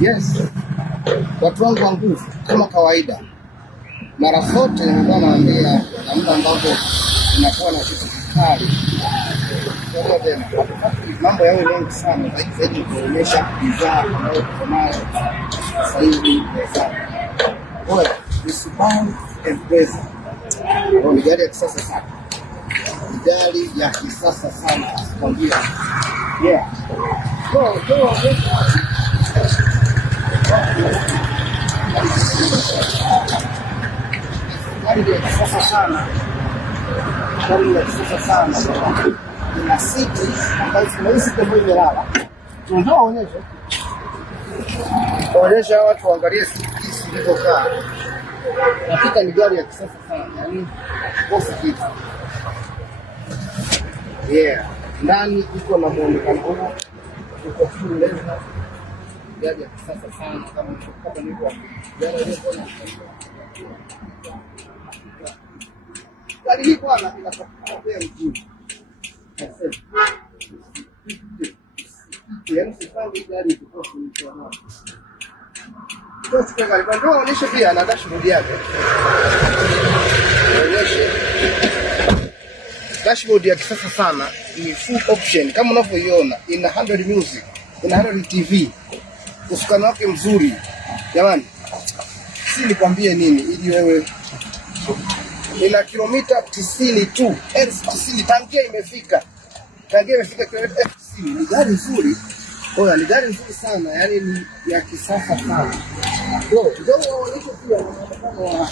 Yes, watu wangu wa nguvu, kama kawaida, mara zote nimekuwa naambia na muda ambapo inakuwa na kitu kikali mambo yao mengi sana zaidi kuonyesha bidhaa ambayo tuko nayo sasa hivi sana. Nisibani Empresa ni gari ya kisasa sana, gari ya kisasa sana kwambia. Yeah. Go. Gari ya kisasa sana. Gari ya kisasa sana. Ina siti ambayo tunaishi kama imelala. Tunataka onyesha watu waangalie siti zilizokaa. Hakika ni gari ya kisasa sana. Yaani bosi kitu. Yeah. Ndani iko na muonekano huu. Iko full leather. Gari ya kisasa sana kama nilivyo. Gari hii bwana inatokea mjini. Yaani sifangi gari kutoka mkoa. Kwa gari ndio onyesha pia na dashboard yake. Onyesha dashboard ya kisasa sana, ni full option kama unavyoiona, ina 100 music, ina 100 TV. Usukani wake mzuri. Jamani, si nikwambie nini ili wewe, ina kilomita 90 tu. 90 tangia imefika kilomita 90. Ni gari nzuri. Oya, ni gari nzuri sana, yani ni ya kisasa sana. Ndio onyesha pia kama wa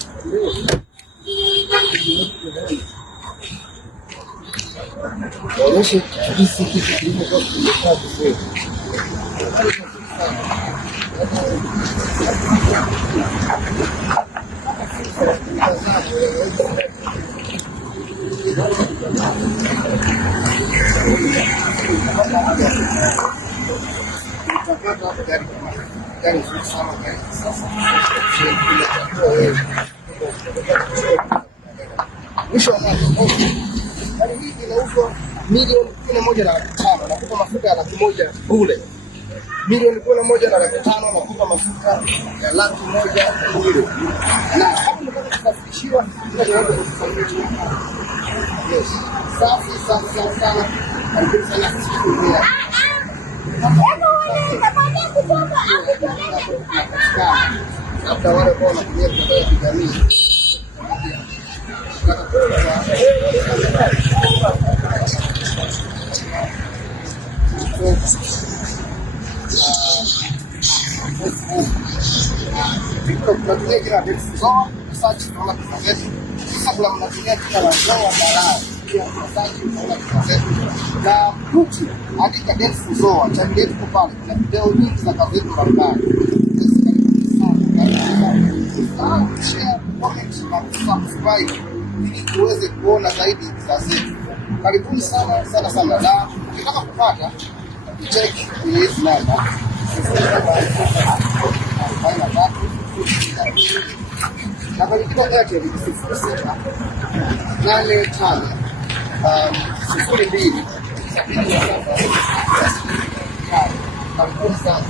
onyesha jinsi kitu kilivyokuwa kimekaa vizuri. Gari nzuri sana, gari sasa. Mwisho wa mwaka gari hii inauzwa milioni 11,500,000, nakupa mafuta ya 100,000 bure. Milioni 11,500,000 nakupa mafuta ya 100,000 bure. Na hapo unataka kusafishiwa yes. Safi sana. Karibuni sana sisi. Hata wale ambao wanatumia mitandao ya kijamii tunatumia kila kitu search kwa kitu kabla mnatumia kila lao barabara na mtu andika Delfu Zoa channel yetu pale, kuna video nyingi za kazi zetu mbalimbali. Share, comment na subscribe ili uweze kuona zaidi za zetu. Karibuni sana. Na ukitaka kupata check hii namba na kwa kitu yake ni 0685 02 karibuni sana.